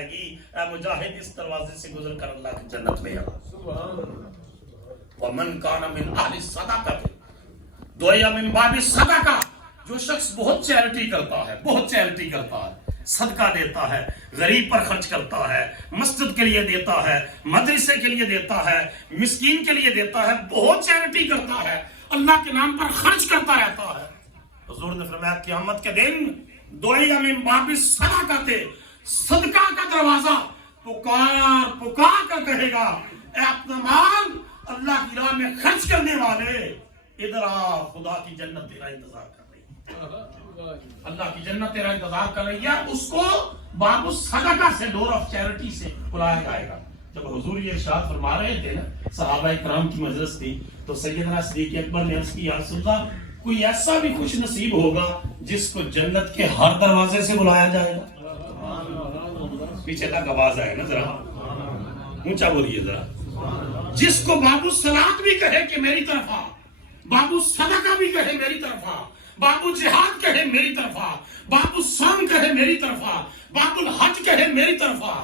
جائے گی، اے مجاہد اس دروازے سے گزر کر اللہ کی جنت میں آ۔ وَمَنْ كَانَ مِنْ أَهْلِ الصَّدَقَةِ، دویا من باب صدقہ، جو شخص بہت چیریٹی کرتا ہے، بہت چیریٹی کرتا ہے، صدقہ دیتا ہے، غریب پر خرچ کرتا ہے، مسجد کے لیے دیتا ہے، مدرسے کے لیے دیتا ہے، مسکین کے لیے دیتا ہے، بہت چیریٹی کرتا ہے، اللہ کے نام پر خرچ کرتا رہتا ہے، حضور نے فرمایا قیامت کے دن دویا من باب صدقہ، صدقہ کا دروازہ پکار پکار کر کہے گا، اے اپنا مال اللہ کی راہ میں خرچ کرنے والے ادھر آ، خدا کی جنت تیرا انتظار کر رہی ہے، اللہ کی جنت تیرا انتظار کر رہی ہے۔ اس کو باب الصدقہ سے، ڈور آف چیریٹی سے بلایا جائے گا۔ جب حضور یہ ارشاد فرما رہے تھے نا، صحابہ کرام کی مجلس تھی، تو سیدنا صدیق اکبر نے عرض کی، یا رسول اللہ کوئی ایسا بھی خوش نصیب ہوگا جس کو جنت کے ہر دروازے سے بلایا جائے گا؟ پیچھے تک آواز آئے نا، ذرا اونچا بولیے ذرا۔ جس کو باب الصلاۃ بھی کہے کہ میری طرف آ، باب الصدقہ بھی کہے میری طرف آ، باب الجہاد کہے میری طرف آ، باب الصوم کہے میری طرف آ، باب الحج کہے میری طرف آ،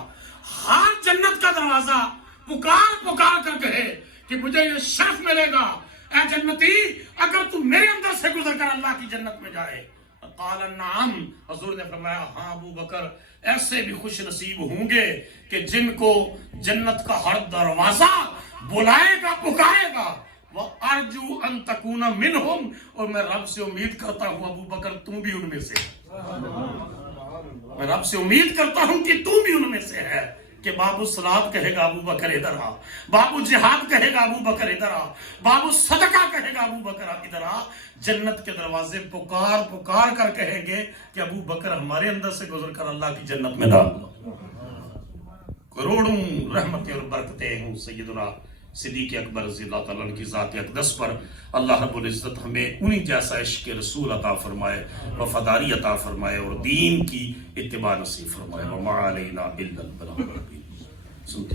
ہر جنت کا دروازہ پکار پکار کر کہے کہ مجھے یہ شرف ملے گا، اے جنتی اگر تم میرے اندر سے گزر کر اللہ کی جنت میں جائے۔ قال نعم، حضور نے فرمایا ہاں ابو بکر، ایسے بھی خوش نصیب ہوں گے کہ جن کو جنت کا ہر دروازہ بلائے گا، پکارے گا۔ وَأَرْجُو أَن تَكُونَ مِنْهُمْ، اور میں رب سے امید کرتا ہوں ابو بکر تم بھی ان میں سے، میں رب سے امید کرتا ہوں کہ تم بھی ان میں سے ہے، کہ باب الصلاۃ کہے گا ابو بکر ادھر آ، باب الجہاد کہے گا ابو بکر ادھر آ، باب الصدقہ کہے گا ابو بکر ادھر آ۔ جنت کے دروازے پکار پکار کر کہیں گے کہ ابو بکر ہمارے اندر سے گزر کر اللہ کی جنت میں ڈال دو۔ کروڑوں رحمتیں اور برکتیں ہوں سیدنا صدیق اکبر رضی اللہ تعالیٰ عنہ کی ذات اقدس پر۔ اللہ رب العزت ہمیں انہی جیسا عشق رسول عطا فرمائے، وفاداری عطا فرمائے، اور دین کی اتباع نصیب فرمائے۔ وما علینا الا البلاغ المبین۔